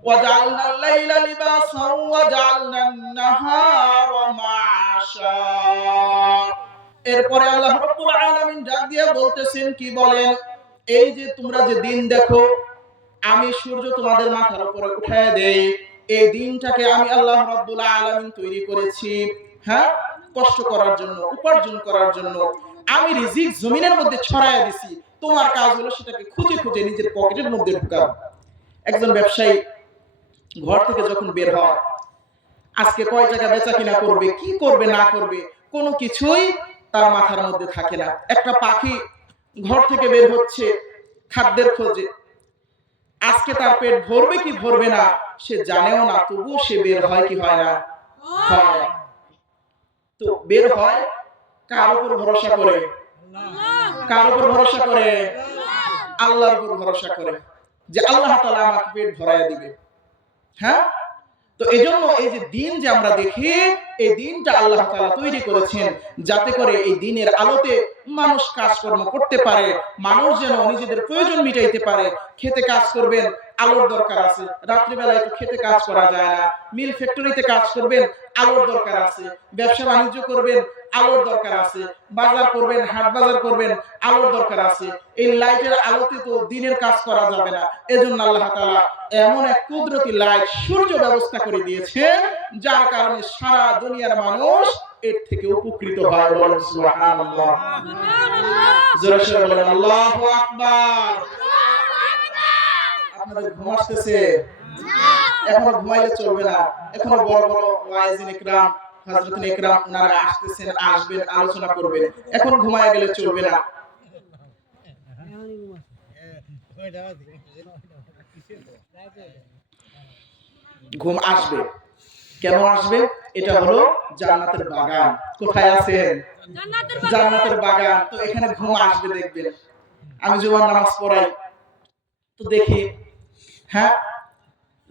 ওয়াজআলনাল লাইলা লিবাসা ওয়াজআলনান নাহারা মাআশা। এরপরে আল্লাহ রাব্বুল আলামিন ডাক দিয়ে বলতেছেন, কি বলেন? এই যে তোমরা যে দিন দেখো, আমি সূর্য তোমাদের মাথার উপরে উঠায় দেই, এই দিনটাকে আমি আল্লাহ রাব্বুল আলামিন তৈরি করেছি, হ্যাঁ, কষ্ট করার জন্য, উপার্জন করার জন্য। আমি রিজিক জমিনের মধ্যে ছড়ায় দিছি, তোমার কাজ হলো সেটাকে খুঁজে খুঁজে নিজের পকেটের মধ্যে ঢুকাও। একজন ব্যবসায়ী ঘর থেকে যখন বের হয়, আজকে কয় টাকা বেচা কিনা করবে, কি করবে না করবে, কোনো কিছুই তার মাথার মধ্যে থাকে না। একটা পাখি ঘর থেকে বের হচ্ছে খাদ্যের খোঁজে, আজকে তার পেট ভরবে কি ভরবে না সে জানেও না, তবুও সে বের হয় কি হয় না? হয়। তো বের হয় কার উপর ভরসা করে? কার উপর ভরসা করে? আল্লাহর উপর ভরসা করে যে আল্লাহ তাআলা আমাকে পেট ভরায়া দিবে। হ্যাঁ, তো এজন্য এই যে দিন যে আমরা দেখি, এই দিনটা আল্লাহ তাআলা তৈরি করেছেন যাতে করে এই দিনের আলোতে মানুষ কাজকর্ম করতে পারে, মানুষ যেন নিজেদের প্রয়োজন মিটাইতে পারে। খেতে কাজ করবেন, আলোর দরকার আছে, রাত্রিবেলায় তো খেতে কাজ করা যায় না। মিল ফ্যাক্টরিতে কাজ করবেন, আলোর দরকার আছে। ব্যবসা বাণিজ্য করবেন, আলোর দরকার আছে। বাজার করবেন, হাট বাজার করবেন, আলোর দরকার আছে। এই লাইটের আলোতে তো দিনের কাজ করা যাবে না। এজন্য আল্লাহ তাআলা এমন এক কুদরতি লাইট সূর্য ব্যবস্থা করে দিয়েছেন যার কারণে সারা দুনিয়ার মানুষ এর থেকে উপকৃত হয়। বলেন সুবহানাল্লাহ। জোরে সোরে বলেন আল্লাহু আকবার। আপনাদের ঘুম আসতেছে? এখন ঘুমাইলে চলবে না। এখন বড় বড় ওয়াইজিন ইকরাম, হযরত ইকরাম ওনারা আসতেছেন, আসবেন, আলোচনা করবেন। এখন ঘুমায় গেলে চলবে না। ঘুম আসবে। কেন আসবে? এটা হলো জান্নাতের বাগান। কোথায় আছেন? জান্নাতের বাগান। তো এখানে ঘুম আসবে দেখবেন। আমি জুমার নামাজ পড়াই, তো দেখি হ্যাঁ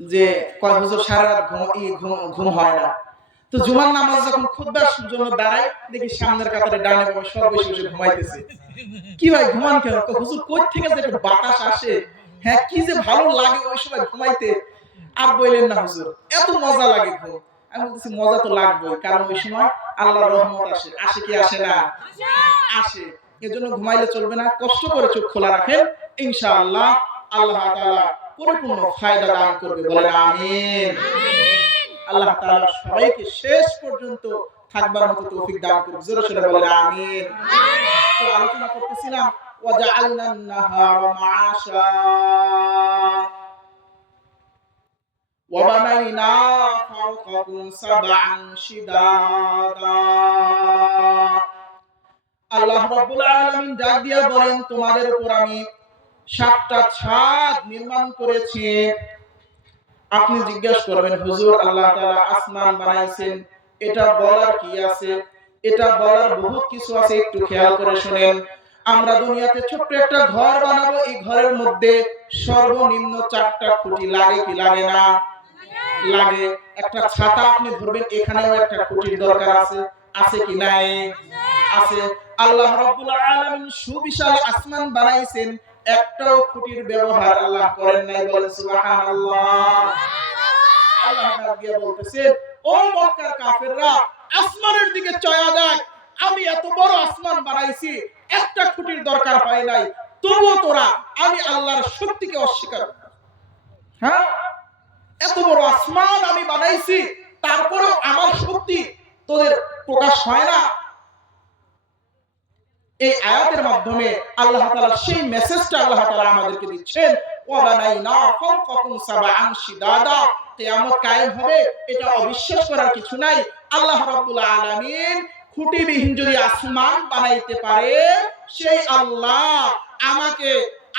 যে কয় হুজুর সারা রাত ঘুম হয় না। তো জুমার নামাজ যখন খুতবার জন্য দাঁড়াই, দেখি সামনের কাতারে ডানে বামে সব বসে বসে ঘুমাইতেছে। কি ভাই ঘুমান কেন? হুজুর কই থেকে যে একটা বাতাস আসে, হ্যাঁ কি যে ভালো লাগে ওই সময় ঘুমাইতে, আর বললেন না হুজুর, এত মজা লাগে ঘুম। আমি বলতেছি মজা তো লাগবেই, কারণ ওই সময় আল্লাহর রহমত আসে। আসে কি আসে না? আসে। এজন্য ঘুমাইলে চলবে না, কষ্ট করে চোখ খোলা রাখেন, ইনশাআল্লাহ আল্লাহ তাআলা পরিপূর্ণ ফায়দা দান করবে। বলেন আমিন। আল্লাহ তাআলা সবাইকে শেষ পর্যন্ত থাকবার মতো তৌফিক দান করুন। জোরে সোরে বলেন আমিন। তো আলোচনা করতেছিলাম ওয়াজআলনান নাহারা মাআশা ওয়া বানাইনা ফাওকাকুম সাবআন শিদাদা। আল্লাহ রাব্বুল আলামিন ডাক দিয়া বলেন, তোমাদের উপর আমি 7টা ছাদ নির্মাণ করেছি। আপনি জিজ্ঞাসা করবেন, হুজুর আল্লাহ তাআলা আসমান বানাইছেন, এটা বলার কি আছে? এটা বলার বহুত কিছু আছে, একটু খেয়াল করে শুনেন। আমরা দুনিয়াতে ছোট্ট একটা ঘর বানাবো, এই ঘরের মধ্যে সর্বনিম্ন 4টা খুঁটি লাগে কি লাগে না? লাগে। একটা ছাতা আপনি ধরবেন, এখানেও একটা খুঁটির দরকার আছে। আছে কি নাই? আছে। আল্লাহ রাব্বুল আলামিন সুবিশাল আসমান বানাইছেন, একটাও খুঁটির ব্যবহার আল্লাহ করেন নাই। বলেন সুবহানাল্লাহ। আল্লাহ তাআলা বলতেছেন, ও মক্কার কাফেররা, আসমানের দিকে চায়া দেখ, আমি এত বড় আসমান বানাইছি, একটা খুঁটির দরকার হয় নাই, তবুও তোরা আমি আল্লাহর শক্তিকে অস্বীকার। হ্যাঁ, এত বড় আসমান আমি বানাইছি, তারপরেও আমার শক্তি তোদের প্রকাশ হয় না। এই আয়াতের মাধ্যমে আল্লাহ তাআলা সেই মেসেজটা আল্লাহ তাআলা আমাদেরকে দিচ্ছেন, ওয়া বানাইনা ফাওকাকুম সাবআন শিদাদা। কিয়ামত কায়েম হবে, এটা অবিশ্বাস করার কিছু নাই। আল্লাহ রাব্বুল আলামিন খুঁটিবিহীন যদি আসমান বানাইতে পারে, সেই আল্লাহ আমাকে,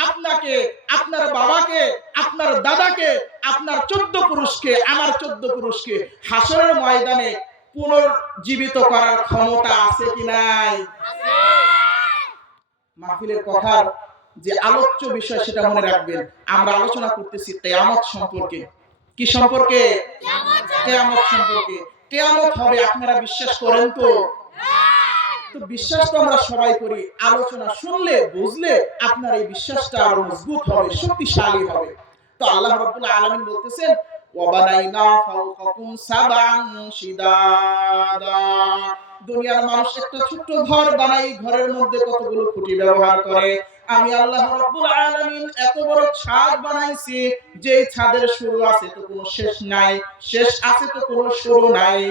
আপনাকে, আপনার বাবাকে, আপনার দাদাকে, আপনার 14 পুরুষকে, আমার 14 পুরুষকে হাসরের ময়দানে পুনর্জীবিত করার ক্ষমতা আছে কি নাই? আছে। মাহফিলের কথার যে আলোচ্য বিষয় সেটা মনে রাখবেন। আমরা আলোচনা করতেছি কিয়ামত সম্পর্কে। কি সম্পর্কে? কিয়ামত সম্পর্কে। কিয়ামত হবে, আপনারা বিশ্বাস করেন তো? তো বিশ্বাস তো আমরা সবাই করি। আলোচনা শুনলে, বুঝলে আপনার এই বিশ্বাসটা আরো মজবুত হবে, শক্তিশালী হবে। তো আল্লাহ রাব্বুল আলামিন বলতেছেন, ওয়া বানাইনা ফাওকাকুম সাবআন শিদাদা। দুনিয়ার মানুষ একটা ছোট্ট ঘর বানাই, ঘরের মধ্যে কতগুলো খুঁটি ব্যবহার করে। আমি আল্লাহ রাব্বুল আলামিন এত বড় ছাদ বানাইছি, যে ছাদের শুরু আছে তো কোনো শেষ নাই, শেষ আছে তো কোনো শুরু নাই।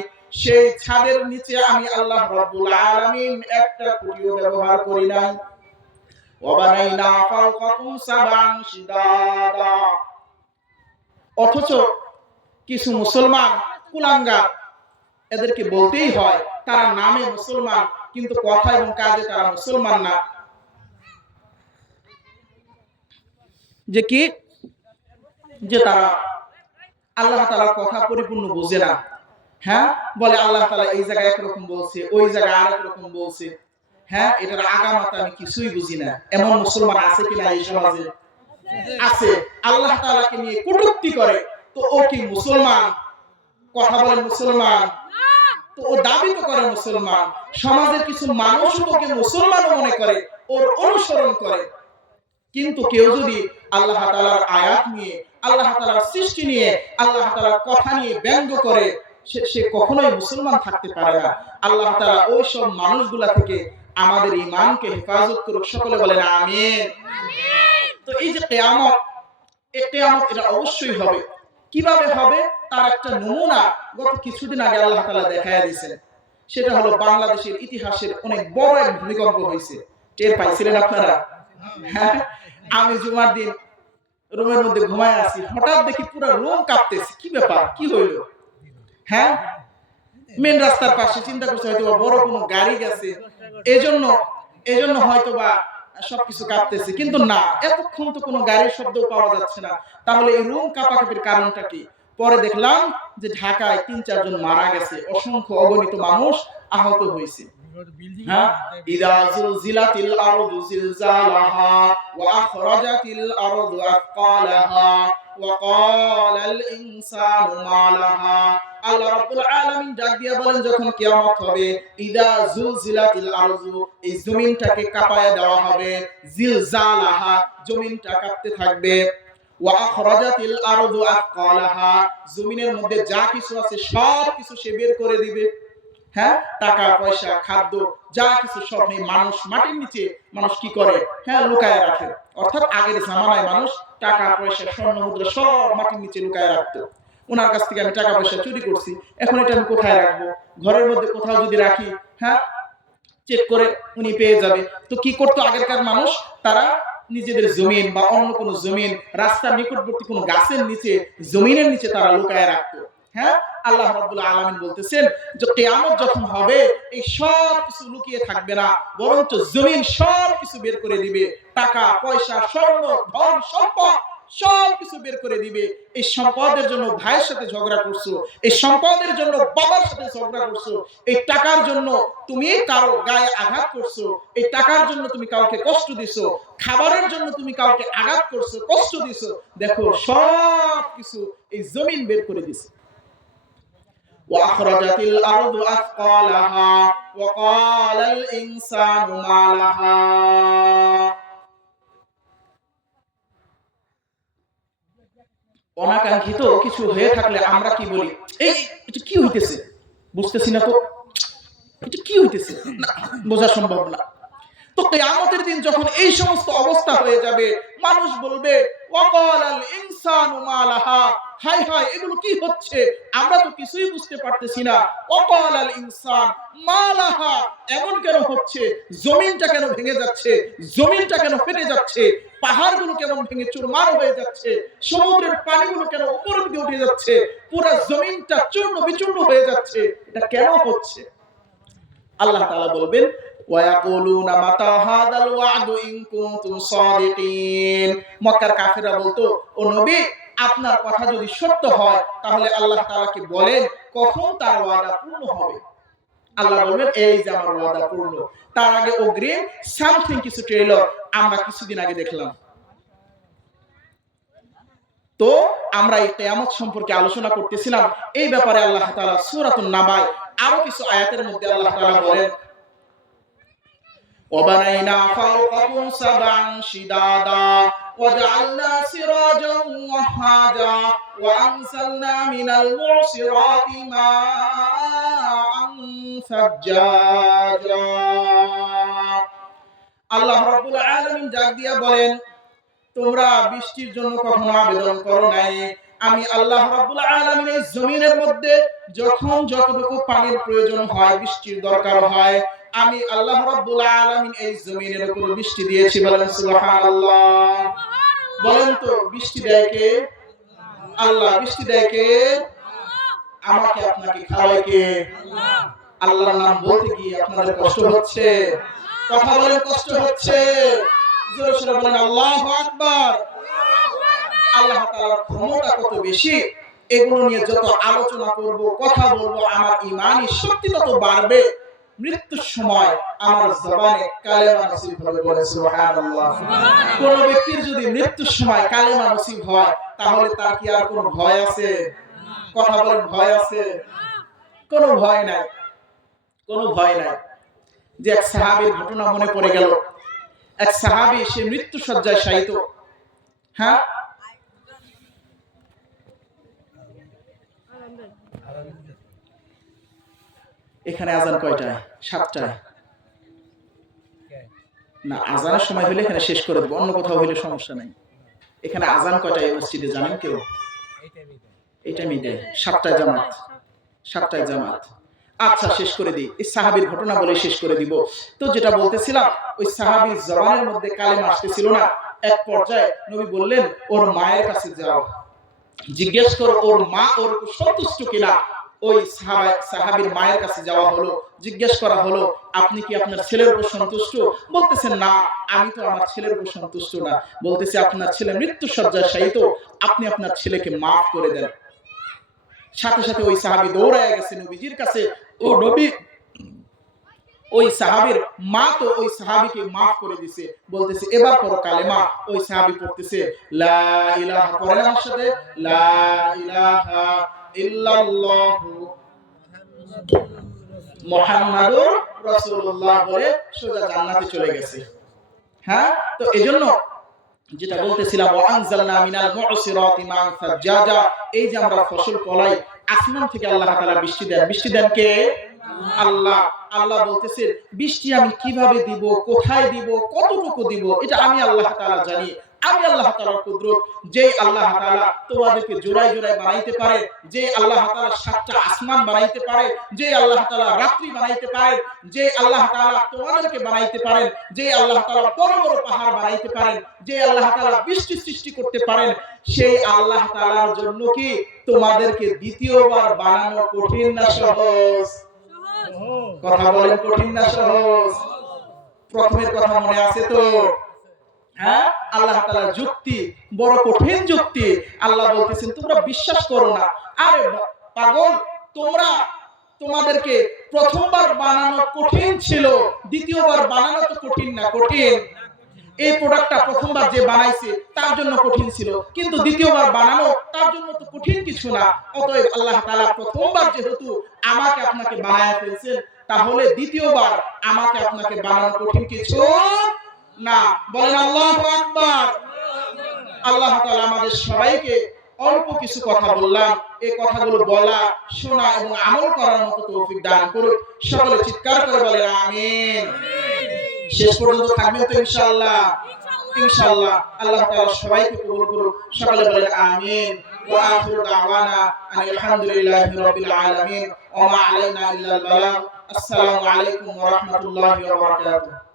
সেই ছাদের নিচে আমি আল্লাহ রাব্বুল আলামিন একটা খুঁটিও ব্যবহার করি নাই। ওয়া বানাইনা ফাওকাকুম সাবআন শিদাদা। অথচ কিছু মুসলমান কুলাঙ্গার, এদেরকে বলতেই হয় তারা নামে মুসলমান কিন্তু কথা এবং কাজে তারা মুসলমান না। যে কি, যে তারা আল্লাহ তাআলার কথা পরিপূর্ণ বোঝে না। হ্যাঁ, বলে আল্লাহ তাআলা এই জায়গায় একরকম বলছে, ওই জায়গায় আরেক রকম বলছে। হ্যাঁ, এটার আগামাতা আমি কিছুই বুঝি না। এমন মুসলমান আছে কিনা এই সমাজে? আছে। আল্লাহ তাআলাকে নিয়ে কটূক্তি করে, তো ও কি মুসলমান? কথা বলেন মুসলমান? তো ও দাবি তো করে মুসলমান। সমাজের কিছু মানুষ ওকে মুসলমান মনে করে, ওর অনুসরণ করে। কিন্তু কেউ যদি আল্লাহ তাআলার আয়াত নিয়ে, আল্লাহ তাআলার সৃষ্টি নিয়ে, আল্লাহ তাআলার কথা নিয়ে ব্যঙ্গ করে, সে কখনোই মুসলমান থাকতে পারে না। আল্লাহ তাআলা ওই সব মানুষগুলা থেকে আমাদের ঈমানকে হেফাজত করুক। সকলে বলেন আমিন। তো এই যে কিয়ামত, এই কিয়ামত এটা অবশ্যই হবে। কিভাবে হবে তার একটা নমুনা গত কিছুদিন আগে আল্লাহ তাআলা দেখায়া দিয়েছেন। সেটা হলো বাংলাদেশের ইতিহাসের অনেক বড় এক ভূমিকম্প হয়েছে। টের পাইছিলেন আপনারা? হ্যাঁ, আমি জুমার দিন রুমের মধ্যে ঘুমায় আছি, হঠাৎ দেখি পুরো রুম কাঁপতেছে। কি ব্যাপার, কি হইলো? হ্যাঁ, মেন রাস্তার পাশে, চিন্তা করছে হয়তো বড় কোনো গাড়ি গেছে, এজন্য হয়তো বা সবকিছু কাঁপতেছে। কিন্তু না, এতক্ষণ তো কোনো গাড়ির শব্দ পাওয়া যাচ্ছে না। তাহলে এই রুম কাঁপাকাঁপির কারণটা কি? পরে দেখলাম যে ঢাকায় ৩-৪ জন মারা গেছে, অসংখ্য অগণিত মানুষ আহত হয়েছে। হ্যাঁ, ইদা জুলজিলাতিল আরদু জিলজালাহা ওয়া আখরাজাতিল আরদু আথকালাহা ওয়া ক্বালাল ইনসানু মা লাহা। আল্লাহ রাব্বুল আলামিন ডাক দিয়া বলেন, যখন কিয়ামত হবে, ইদা জুলজিলাতিল আরদু, এই জমিনটাকে কাঁপায়া দেওয়া হবে, জিলজালাহা, জমিনটা কাঁপতে থাকবে, ওয়া আখরাজাতিল আরদু আথকালাহা, জমিনের মধ্যে যা কিছু আছে সব কিছু সে বের করে দিবে। হ্যাঁ, টাকা পয়সা খাদ্য যা কিছু সব নেই। মানুষ মাটির নিচে মানুষ কি করে? হ্যাঁ, লুকায় রাখে। অর্থাৎ আগের জামানায় মানুষ টাকা পয়সা স্বর্ণ মুদ্রা সব মাটির নিচে লুকায় রাখতো। ওনার কাছ থেকে আমি টাকা পয়সা চুরি করছি, এখন এটা আমি কোথায় রাখবো? ঘরের মধ্যে কোথাও যদি রাখি, হ্যাঁ, চেক করে উনি পেয়ে যাবে। তো কি করতো আগেরকার মানুষ? তারা নিজেদের জমিন বা অন্য কোনো জমিন, রাস্তার নিকটবর্তী কোনো গাছের নিচে, জমিনের নিচে তারা লুকায় রাখতো। হ্যাঁ, আল্লাহ রাব্বুল আলামিন বলতেছেন যে কিয়ামত যখন হবে, এই সব কিছু লুকিয়ে থাকবে না, বরঞ্চ জমিন সব কিছু বের করে দিবে। টাকা পয়সা স্বর্ণ ধন সম্পদ সব কিছু বের করে দিবে। এই সম্পদের জন্য ভাইয়ের সাথে ঝগড়া করছো, এই সম্পদের জন্য বাবার সাথে ঝগড়া করছো, এই টাকার জন্য তুমি কারো গায়ে আঘাত করছো, এই টাকার জন্য তুমি কাউকে কষ্ট দিছো, খাবারের জন্য তুমি কাউকে আঘাত করছো, কষ্ট দিছো। দেখো সব কিছু এই জমিন বের করে দিছে। وأخرجت الأرض أثقالها وقال الإنسان ما لها। অনাকাঙ্ক্ষিত কিছু হয়ে থাকলে আমরা কি বলি? এই এটা কি হইতেছে, বুঝতেছি না তো, এটা কি হইতেছে, না বোঝা সম্ভব না। তো কিয়ামতের দিন যখন এই সমস্ত অবস্থা হয়ে যাবে, মানুষ বলবে ওয়াকালাল ইনসানু মা লাহা, হায় হায় এগুলো কি হচ্ছে, আমরা তো কিছুই বুঝতে পারতেছি না। ওয়াকালাল ইনসান মা লাহা, এমন কেন হচ্ছে? জমিনটা কেন ভেঙে যাচ্ছে? জমিনটা কেন ফেটে যাচ্ছে? পাহাড়গুলো কেমন ভেঙে চুরমার হয়ে যাচ্ছে? সমুদ্রের পানিগুলো কেন উপরের দিকে উঠে যাচ্ছে? পুরো জমিনটা চূর্ণ বিচূর্ণ হয়ে যাচ্ছে। এটা কেন হচ্ছে? আল্লাহ তাআলা বলবেন ওয়ায়াকুলুনা মাতা হাদাল ওয়াদু ইন কুনতুম সাদিকিন। মক্কার কাফেররা বলতো, ও নবী, আপনার কথা যদি সত্য হয় তাহলে আল্লাহ তাআলাকে বলেন কখন তার ওয়াদা পূর্ণ হবে। আল্লাহ বলবেন, এই যে আমার ওয়াদা পূর্ণ। তার আগে অগ্রিম সামথিং কিছু ট্রেলার আমরা কিছুদিন আগে দেখলাম। তো আমরা এই কিয়ামত সম্পর্কে আলোচনা করতেছিলাম। এই ব্যাপারে আল্লাহ তাআলা সূরাতুন নাবায় আরো কিছু আয়াতের মধ্যে আল্লাহ তাআলা বলেন, وَبَنَيْنَا فَوْقَكُمْ سَبْعًا شِدَادًا وَجَعَلْنَا سِرَاجًا وَهَّاجًا وَأَنزَلْنَا مِنَ الْمُعْصِرَاتِ مَاءً ثَجَّاجًا। আল্লাহ রাব্বুল আলামিন ডাক দিয়া বলেন, তোমরা বৃষ্টির জন্য কখনো আবেদন করো নাই। আমি আল্লাহ রাব্বুল আলামিন এই জমিনের মধ্যে যখন যতটুকু পানির প্রয়োজন হয়, বৃষ্টির দরকার হয়, আমি আল্লাহ রাব্বুল আলামিন এই জমিনের উপর বৃষ্টি দিয়েছি। বলেন সুবহানাল্লাহ। বলেন তো বৃষ্টি দেয় কে? আল্লাহ বৃষ্টি দেয় কে? আমাকে আপনাকে খাওয়ায় কে? আল্লাহর নাম বলতে গিয়ে আপনাদের কষ্ট হচ্ছে? কথা বলেন, কষ্ট হচ্ছে? জোরে সোরে বলেন আল্লাহু আকবার। আল্লাহ তাআলার ক্ষমতা কত বেশি, এগুলো নিয়ে যত আলোচনা করব, কথা বলবো, আমার ঈমানি শক্তি তত বাড়বে। মৃত্যুর সময় আমার জবানে কালেমা নসিব হবে, বলে সুবহানাল্লাহ। কোন ব্যক্তির যদি মৃত্যুর সময় কালেমা নসিব হয়, তাহলে তার কি আর কোনো ভয় আছে? কথা বলেন, ভয় আছে? কোনো ভয় নাই, কোনো ভয় নাই। যে এক সাহাবীর ঘটনা মনে পড়ে গেল। এক সাহাবী, সে মৃত্যু শয্যায় শায়িত। হ্যাঁ, এখানে আজান কয়টায়? 7টায়। না, আজানের সময় হলে এখানে শেষ করে দেব, অন্য কোথাও হলে সমস্যা নাই। এখানে আজান কয়টায় এই মসজিদে জানেন কেউ? এইটা মিডে 7টায় জামাত। 7টায় জামাত। আচ্ছা, শেষ করে দিই, এই সাহাবীর ঘটনা বলে শেষ করে দিব। তো যেটা বলতেছিলাম, ওই সাহাবীর জবানের মধ্যে কালেমা আসতেছিল না। এক পর্যায়ে নবী বললেন, ওর মায়ের কাছে যাও, জিজ্ঞেস করো ওর মা ওর উপর সন্তুষ্ট কিনা। ওই সাহাবীর মায়ের কাছে যাওয়া হলো, জিজ্ঞেস করা হলো, আপনি কি আপনার ছেলের উপর সন্তুষ্ট? বলতেছেন, না, আমি তো আমার ছেলের উপর সন্তুষ্ট না। বলতেছে, আপনার ছেলে মৃত্যু শয্যায় শায়িত, আপনি আপনার ছেলেকে মাফ করে দেন। সাথে সাথে ওই সাহাবী দৌড়ায় গেছে নবীজির কাছে। ও নবী, ওই সাহাবীর মা তো ওই সাহাবীকে মাফ করে দিয়েছে। বলতেছে, এবার পড়ো কালেমা। ওই সাহাবী পড়তেছে, লা ইলাহা, পড়েন আমার সাথে, লা ইলাহা ইল্লাল্লাহু মুহাম্মাদুর রাসূলুল্লাহ বলে সোজা জান্নাতে চলে গেছে। হ্যাঁ, তো এজন্য যেটা বলতেছিলাম, ওয়া আনজালনা মিনাল মু'সিরাতি মা'an সাজ্জাজা, এই যে আমরা ফসল ফলাই, আসমান থেকে আল্লাহ তাআলা বৃষ্টি দেন। বৃষ্টি দেন কে? আল্লাহ। আল্লাহ বলতেছে, বৃষ্টি আমি কিভাবে দিব, কোথায় দিব, কতটুকু দিব, এটা আমি আল্লাহ তাআলা জানি। আমি আল্লাহ তাআলার কুদরত। যে আল্লাহ তাআলা তোমাদেরকে জোড়ায় জোড়ায় বানাইতে পারে, যে আল্লাহ তাআলা 7টা আসমান বানাইতে পারে, যে আল্লাহ তাআলা রাত্রি বানাইতে পারে, যে আল্লাহ তাআলা তোমাদেরকে বানাইতে পারেন, যে আল্লাহ তাআলা বড় বড় পাহাড় বানাইতে পারেন, যে আল্লাহ তাআলা বৃষ্টি সৃষ্টি করতে পারেন, সেই আল্লাহ তাআলার জন্য কি তোমাদেরকে দ্বিতীয়বার বানানো কঠিন না সহজ? কথা বলেন, কঠিন না সহজ? প্রথমের কথা মনে আছে তো? হ্যাঁ, আল্লাহ তাআলার যুক্তি বড় কঠিন যুক্তি। আল্লাহ বলতেছেন, তোমরা বিশ্বাস করো না। আরে পাগল, তোমরা, তোমাদেরকে প্রথমবার বানানো কঠিন ছিল, দ্বিতীয়বার বানানো তো কঠিন না? কঠিন। এই প্রোডাক্টটা প্রথমবার যে বানাইছে তার জন্য কঠিন ছিল, কিন্তু দ্বিতীয়বার বানানো তার জন্য তো কঠিন কিছু না। অতএব আল্লাহ তাআলা প্রথমবার যেহেতু আমাকে আপনাকে বানায় ফেলছেন, তাহলে দ্বিতীয়বার আমাকে আপনাকে বানানো কঠিন কিছু না। বলেন আল্লাহু আকবার। আল্লাহ তাআলা আমাদের সবাইকে অল্প কিছু কথা বললাম, এই কথাগুলো বলা, শোনা এবং আমল করার মতো তৌফিক দান করুন। সকলে চিৎকার করে বলেন আমিন। শেষ পর্যন্ত থাকবেন তো ইনশাআল্লাহ? ইনশাআল্লাহ। আল্লাহ তাআলা সবাইকে কবুল করুন। সকলে বলেন আমিন। ওয়া আখিরু দাওয়ানা আলহামদুলিল্লাহি রাব্বিল আলামিন ওয়া মা আলাইনা ইল্লাল বালাগ। আসসালামু আলাইকুম ওয়া রাহমাতুল্লাহি ওয়া বারাকাতুহু।